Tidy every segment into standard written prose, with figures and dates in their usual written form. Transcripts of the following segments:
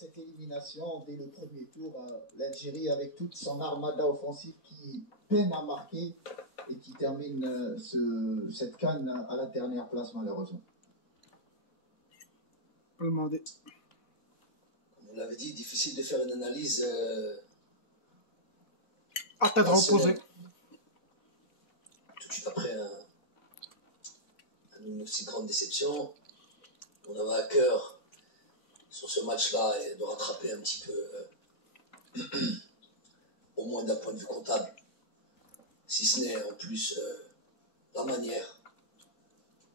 cette élimination dès le premier tour, l'Algérie avec toute son armada offensive qui peine à marquer et qui termine cette CAN à la dernière place malheureusement. Comme vous l'avez dit, difficile de faire une analyse à tête reposée. Tout de suite après une aussi grande déception, on avait à cœur sur ce match-là de rattraper un petit peu, au moins d'un point de vue comptable, si ce n'est en plus la manière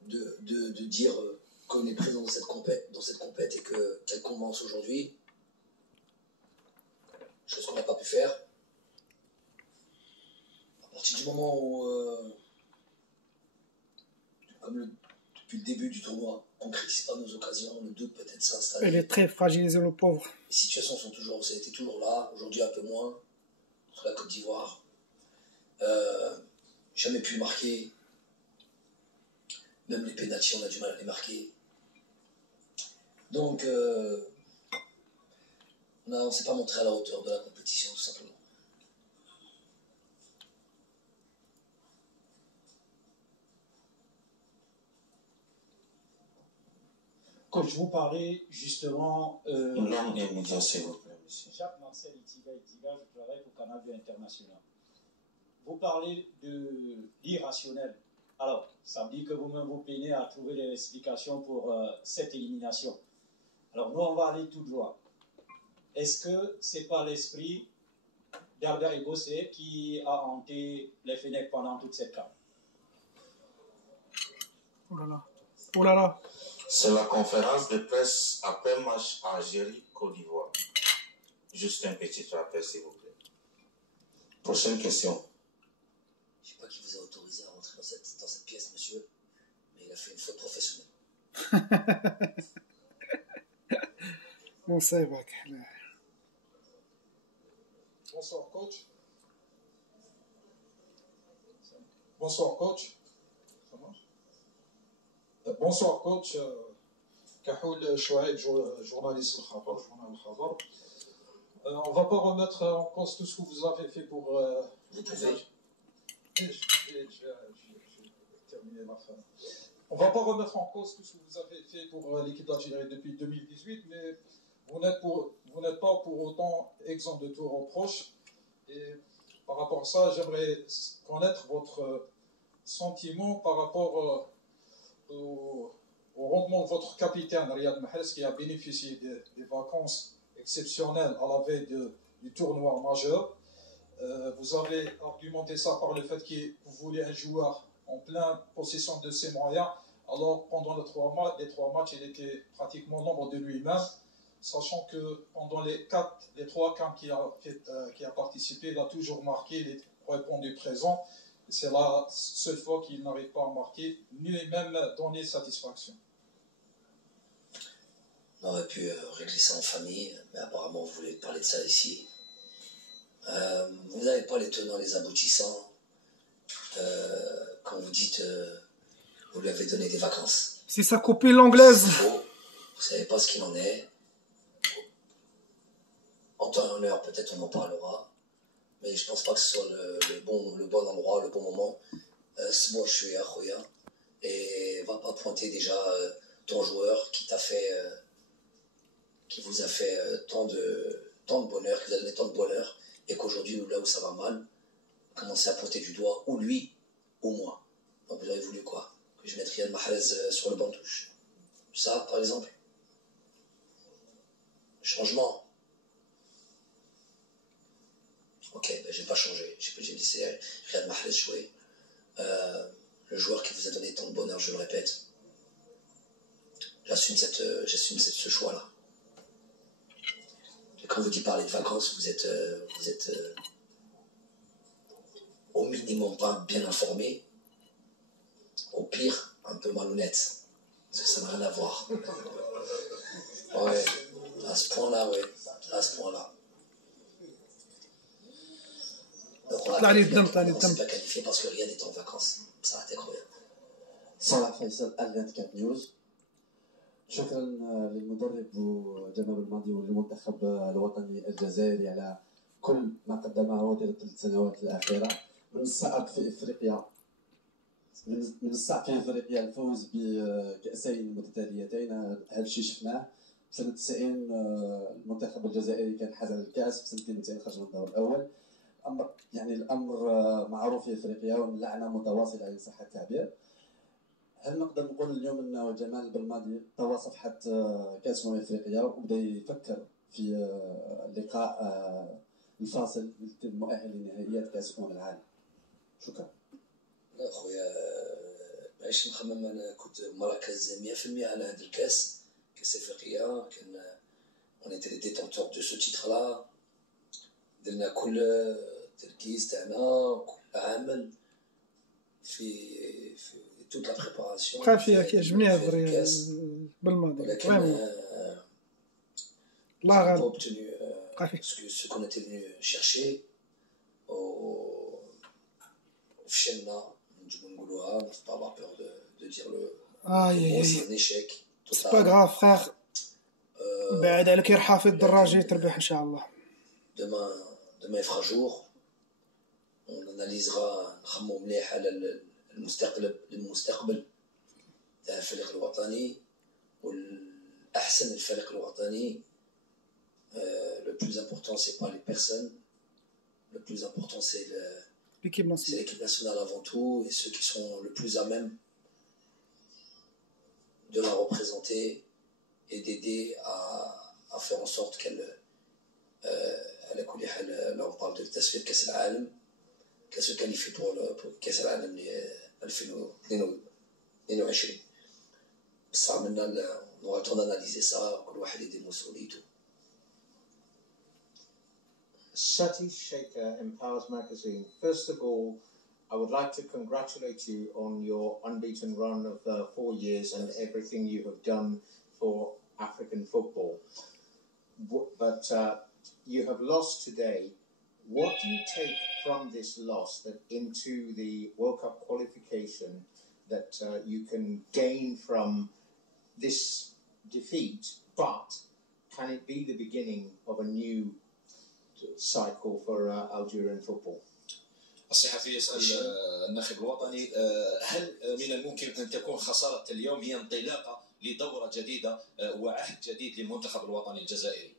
de dire qu'on est présent dans cette compète et qu'elle commence aujourd'hui, chose qu'on n'a pas pu faire. À partir du moment où, depuis le début du tournoi, on ne concrétise pas nos occasions, le doute peut-être s'installer. Elle est très fragilisée, le pauvre. Les situations ça a été toujours là, aujourd'hui un peu moins, entre la Côte d'Ivoire. Jamais pu marquer. Même les pénaltys, on a du mal à les marquer. Donc, on ne s'est pas montré à la hauteur de la compétition, tout simplement. Quand je vous parlais justement... Nom et médias, s'il vous plaît, monsieur. Jacques-Marcel Itiga, je travaille pour Canal International. Vous parlez de l'irrationnel. Alors, ça me dit que vous-même vous peinez à trouver des explications pour cette élimination. Alors, nous, on va aller tout droit. Est-ce que ce n'est pas l'esprit d'Albert Ebossé qui a hanté les Fennecs pendant toute cette campagne? Oh là là. Oh là là. C'est la conférence de presse après match Algérie-Côte d'Ivoire. Juste un petit rappel, s'il vous plaît. Prochaine question. Je ne sais pas qui vous a autorisé à rentrer dans cette pièce, monsieur, mais il a fait une faute professionnelle. Bon, ça va. Bonsoir, coach. Bonsoir, coach. Ça marche? Bonsoir, coach. Kahoul Chouaïd, journaliste au Khabar, journal au Khabar. On ne va pas remettre en cause tout ce que vous avez fait pour... Vous pouvez. Je vais terminer la fin. On ne va pas remettre en cause tout ce que vous avez fait pour l'équipe d'Algérie depuis 2018, mais vous n'êtes pas pour autant exempt de tout reproche. Et par rapport à ça, j'aimerais connaître votre sentiment par rapport au rendement de votre capitaine, Riyad Mahrez, qui a bénéficié des vacances exceptionnelles à la veille du tournoi majeur. Vous avez argumenté ça par le fait que vous voulez un joueur en pleine possession de ses moyens. Alors, pendant les trois matchs, il était pratiquement l'ombre de lui-même, sachant que pendant les trois camps qui a participé, il a toujours marqué, il a répondu présent. C'est la seule fois qu'il n'arrive pas à marquer, ni même donner satisfaction. On aurait pu régler ça en famille, mais apparemment vous voulez parler de ça ici. Vous n'avez pas les tenants, les aboutissants. Quand vous dites vous lui avez donné des vacances. C'est sa copine l'anglaise. Vous ne savez pas ce qu'il en est. En temps et en heure, peut-être on en parlera. Mais je ne pense pas que ce soit le bon endroit, le bon moment. C'est bon, je suis à Khoya. Et va pas pointer déjà ton joueur qui vous a fait tant de bonheur, qui vous a donné tant de bonheur, et qu'aujourd'hui, là où ça va mal, commencez à pointer du doigt, ou lui, ou moi. Donc vous avez voulu quoi? Que je mette Riyad Mahrez sur le banc de touche. Ça, par exemple. Changement. Ok, ben j'ai pas changé. J'ai laissé Riyad Mahrez jouer. Le joueur qui vous a donné tant de bonheur, je le répète. J'assume ce choix-là. Et quand vous dites parler de vacances, vous êtes au minimum pas bien informé. Au pire, un peu malhonnête. Parce que ça n'a rien à voir. Ouais, à ce point-là, ouais. À ce point-là. Donc on ne s'est pas qualifié parce que Riyad était en vacances. Ça a été incroyable. Salah Faisal, Al24 News. شكرا للمدرب وجناب الماضي وللمنتخب الوطني الجزائري على كل ما قدمه طيلة السنوات الأخيرة. من الصعب في إفريقيا الفوز بكأسين متتاليتين. هذا الشيء شفناه سنة 90. المنتخب الجزائري كان حاز على الكأس، في سنة 92 خرج من الدور الأول. الأمر معروف في إفريقيا واللعنة متواصلة إن صح التعبير. هل نقدر نقول اليوم أنه جمال بالماضي طوى صفحة كأس إفريقيا وبدأ يفكر في اللقاء الفاصل المؤهل لنهائيات كأس العالم؟ شكرا. لا خويا معليش نخمم، انا كنت مركز 100% على هذا كاس افريقيا. كان اون ايتي لي ديتونتور دو سو تيتر لا، درنا كل التركيز تاعنا كل عمل في توت لا بريباراسيون. بقى فيها كيعجبني هذا بالماضي ولكن لا غالب ce qu'on était venu chercher وفشلنا. نجمو نقولوها، ما pas avoir peur de dire le mot, c'est un échec total. C'est pas grave frère. بعد عليك يرحى في الدراجة تربح إن شاء الله. Demain il fera jour. On analysera نخمو مليح على المستقبل تاع الفريق الوطني والأحسن الفريق الوطني. Le plus important c'est pas les personnes. Le plus important c'est l'équipe nationale avant tout, et ceux qui sont le plus à même de la représenter et d'aider à faire en sorte qu'elle là on parle de تصفية كأس العالم, qu'elle se qualifie pour كأس العالم 2022. بصح عملنا on aura le temps d'analyser ça, كل واحد يدير مسؤوليته. Satish Shaker, Empowers Magazine. First of all, I would like to congratulate you on your unbeaten run of 4 years and everything you have done for African football. But you have lost today. What do you take from this loss that into the World Cup qualification that you can gain from this defeat? But can it be the beginning of a new cycle for Algerian football? الصحفي يسأل الناخب الوطني هل من الممكن أن تكون خسارة اليوم هي انطلاقة لدورة جديدة وعهد جديد للمنتخب الوطني الجزائري؟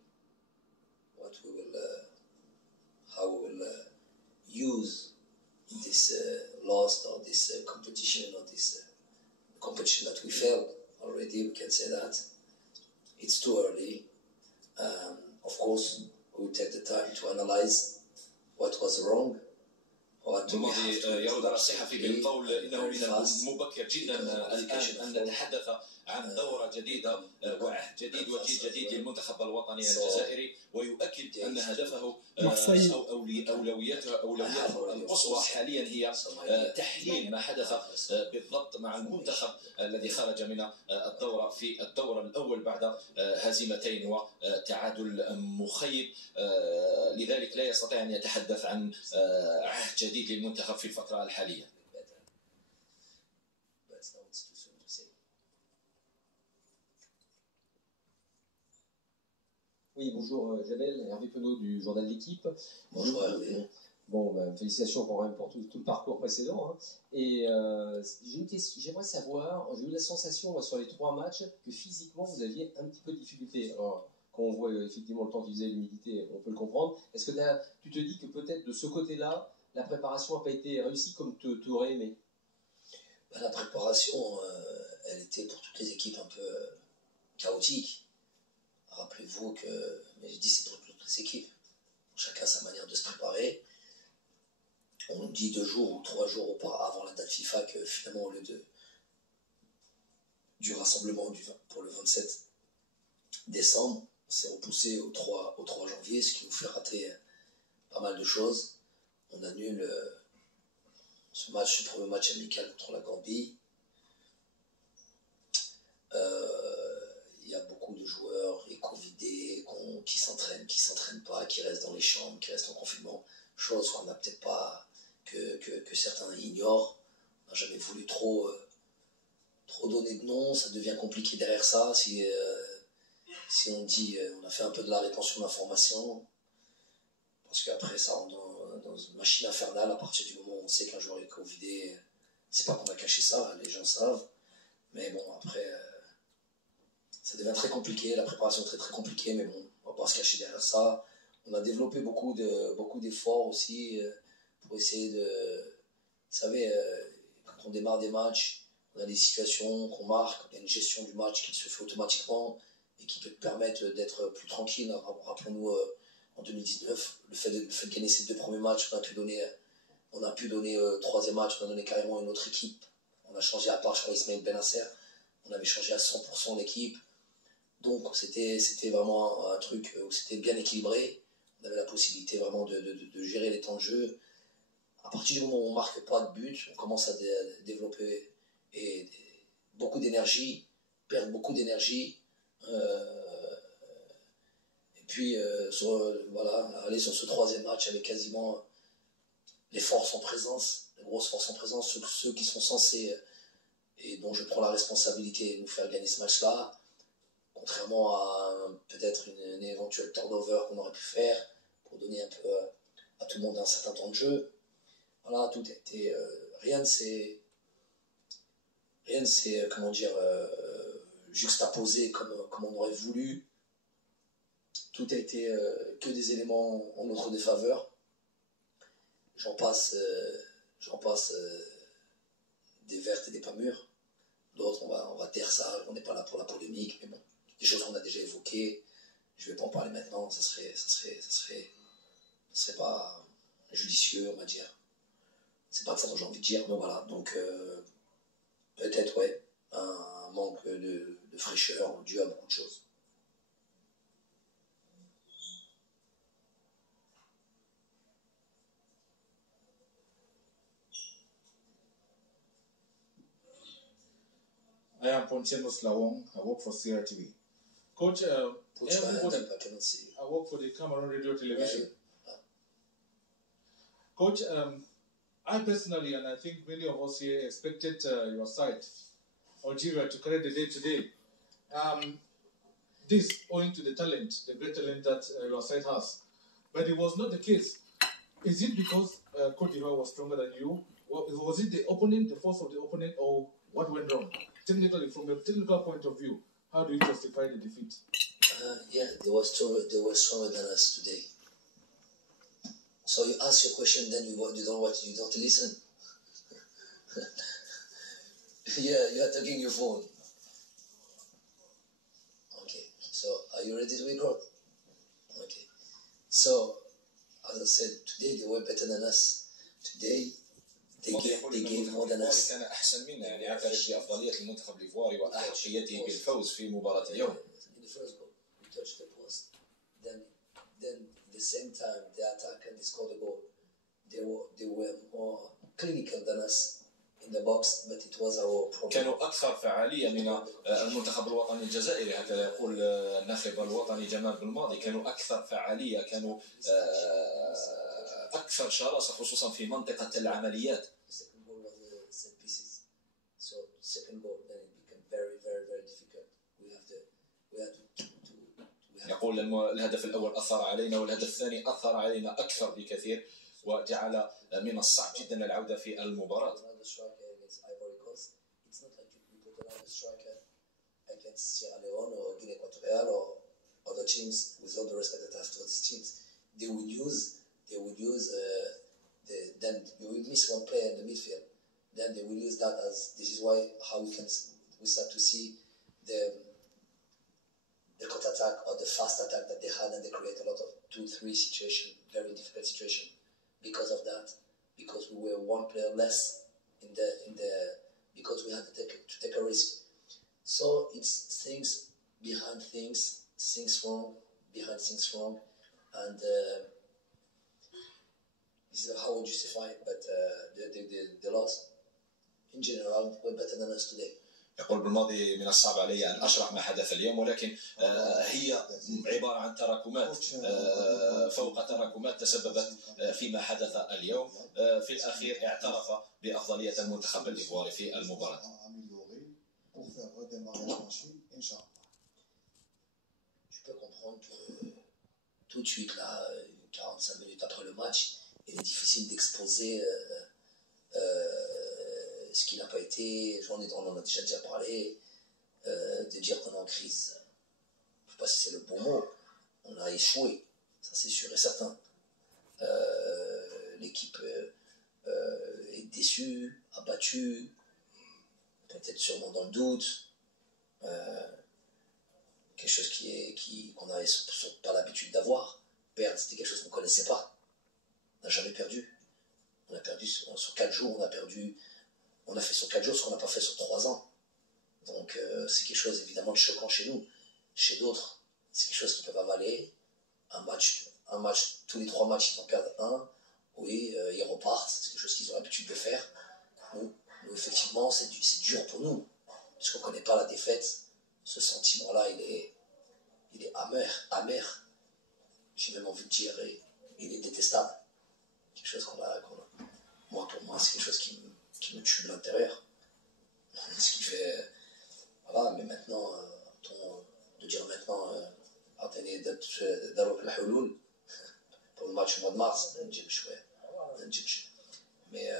How we will use this loss or this competition or this competition that we failed already, we can say that. It's too early. Of course, we will take the time to analyze what was wrong. الماضي يرد على الصحفي بالقول انه من المبكر جدا الان ان نتحدث عن دوره جديده وعهد جديد وجيل جديد للمنتخب الوطني الجزائري، ويؤكد ان هدفه او اولويته القصوى حاليا هي تحليل ما حدث بالضبط مع المنتخب الذي خرج من الدوره في الدور الاول بعد هزيمتين وتعادل مخيب. لذلك لا يستطيع ان يتحدث عن عهد جديد للمنتخب في الفتره الحاليه. Oui, bonjour Jamel, Hervé Penaud du journal L'Équipe. Bonjour Hervé. Bon, félicitations quand même pour tout le parcours précédent. Hein. Et j'ai une question, j'aimerais savoir, j'ai eu la sensation moi, sur les 3 matchs que physiquement vous aviez un petit peu de difficulté. Alors, quand on voit effectivement le temps qu'il faisait, l'humidité, on peut le comprendre. Est-ce que tu te dis que peut-être de ce côté-là, la préparation n'a pas été réussie comme tu aurais aimé? La préparation, elle était pour toutes les équipes un peu chaotique. Rappelez-vous que, mais je dis c'est pour toutes les équipes, chacun sa manière de se préparer. On nous dit 2 jours ou 3 jours avant la date FIFA que finalement au lieu du rassemblement pour le 27 décembre, on s'est repoussé au 3 janvier, ce qui nous fait rater pas mal de choses. On annule ce premier match amical contre la Gambie. Il y a beaucoup de joueurs, les covidés, qui s'entraînent pas, qui restent dans les chambres, qui restent en confinement. Chose qu'on n'a peut-être pas, que certains ignorent. On n'a jamais voulu trop trop donner de noms, ça devient compliqué derrière ça. Si on dit, on a fait un peu de la rétention d'informations, parce qu'après ça rentre dans une machine infernale. À partir du moment où on sait qu'un joueur est covidé, c'est pas qu'on a caché ça, les gens savent. Mais bon, après, ça devient très compliqué, la préparation est très très compliquée, mais bon, on va pas se cacher derrière ça. On a développé beaucoup d'efforts aussi pour essayer de... Vous savez, quand on démarre des matchs, on a des situations qu'on marque, il y a une gestion du match qui se fait automatiquement et qui peut te permettre d'être plus tranquille. Rappelons-nous, en 2019, le fait de gagner ces 2 premiers matchs, on a pu donner 3e match, on a donné carrément une autre équipe. On a changé, à part, je crois, Ismaël Benasser, on avait changé à 100% l'équipe. Donc c'était vraiment un truc où c'était bien équilibré. On avait la possibilité vraiment de gérer les temps de jeu. À partir du moment où on ne marque pas de but, on commence à développer beaucoup d'énergie, perdre beaucoup d'énergie. Et puis aller sur ce 3e match avec quasiment les forces en présence, les grosses forces en présence, ceux qui sont censés et dont je prends la responsabilité de nous faire gagner ce match-là. Contrairement à peut-être une éventuelle turnover qu'on aurait pu faire pour donner un peu à tout le monde un certain temps de jeu. Voilà, tout a été... rien ne s'est juxtaposé comme on aurait voulu. Tout a été que des éléments en notre défaveur. J'en passe des vertes et des pas mûres. D'autres, on va taire ça, on n'est pas là pour la polémique, mais bon. Des choses qu'on a déjà évoquées, je ne vais pas en parler maintenant, ça serait pas judicieux, on va dire. C'est pas de ça que j'ai envie de dire, mais voilà. Donc, peut-être, ouais, un manque de fraîcheur dû à beaucoup de choses. I am Pontianos Lawong. I work for CRTV. Coach, everybody, I work for the Cameroon Radio Television. Coach, I personally, and I think many of us here, expected your side, Algeria, to carry the day today. This owing to the talent, the great talent that your side has. But it was not the case. Is it because Cote d'Ivoire was stronger than you? Was it the opponent, the force of the opponent, or what went wrong? Technically, from a technical point of view, how do you justify the defeat? Yeah, they were stronger than us today. So you ask your question, then you don't listen. Yeah, you are taking your phone. Okay, so are you ready to record? Okay. So, as I said, today they were better than us. Today they gave more than us. كان أحسن منا يعني اعترف بأفضلية المنتخب الإيفواري وأحقيته بالفوز في مباراة اليوم. In the first goal, we touched the post. Then at the same time, they attacked and they scored a goal. They were more clinical than us in the box, but it was our problem. كانوا أكثر فعالية من المنتخب الوطني الجزائري، هكذا يقول الناخب الوطني جمال بالماضي. كانوا أكثر فعالية، كانوا أكثر شراسة خصوصا في منطقة العمليات. Second goal, then it became very, very, very difficult. We had to يقول الهدف الأول أثر علينا والهدف الثاني أثر علينا أكثر بكثير وجعل من الصعب جدا العودة في المباراة. It's not like you put another striker against Sierra Leone or Guinea Equatorial or other teams, with all the respect that I have towards these teams. They would use then you will miss one player in the midfield. Then they will use that as, this is how we start to see the counter-attack or the fast attack that they had, and they create a lot of 2-3 situation, very difficult situation because of that, because we were one player less because we had to take a risk. So it's things behind things wrong, behind things wrong, and this is how I would justify it, but the loss in general were better than us today. يقول بالماضي من الصعب علي أن أشرح ما حدث اليوم، ولكن هي عبارة عن تراكمات فوق تراكمات تسببت فيما حدث اليوم. في الأخير اعترف بأفضلية المنتخب الإيفواري في المباراة. pour faire redémarrer la machine, Inch'Allah. Je peux comprendre que tout de suite, là, 45 minutes après le match, il est difficile d'exposer ce qui n'a pas été, on en a déjà parlé, de dire qu'on est en crise. Je ne sais pas si c'est le bon mot. On a échoué, ça c'est sûr et certain. L'équipe est déçue, abattue, peut-être sûrement dans le doute. Quelque chose qu'on n'avait pas l'habitude d'avoir. Perdre, c'était quelque chose qu'on ne connaissait pas. On n'a jamais perdu. On a perdu sur 4 jours, on a fait sur 4 jours ce qu'on n'a pas fait sur 3 ans. Donc c'est quelque chose évidemment de choquant chez nous. Chez d'autres, c'est quelque chose qui peut avaler. Un match, tous les 3 matchs, ils en perdent un. Oui, ils repartent. C'est quelque chose qu'ils ont l'habitude de faire. Nous effectivement, c'est dur pour nous. Parce qu'on ne connaît pas la défaite. Ce sentiment-là, il est amer. J'ai même envie de dire, il est détestable. Quelque chose pour moi, c'est quelque chose qui me tue de l'intérieur. Ce qui fait, voilà, mais maintenant, de dire maintenant, pour le match au mois de mars, mais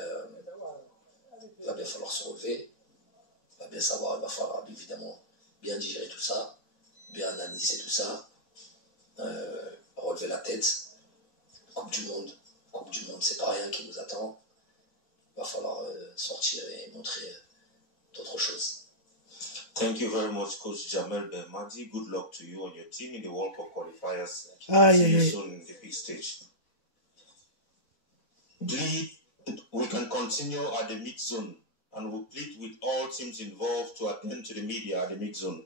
il va bien falloir se relever, il va bien savoir, il va falloir évidemment bien digérer tout ça, bien analyser tout ça, relever la tête. Coupe du Monde, c'est pas rien qui nous attend. Il va falloir sortir et montrer d'autres choses. Thank you very much, Coach Jamel Belmadi. Good luck to you and your team in the World Cup qualifiers. See you soon in the big stage. We can continue at the mid zone, and we'll plead with all teams involved to attend to the media at the mid zone.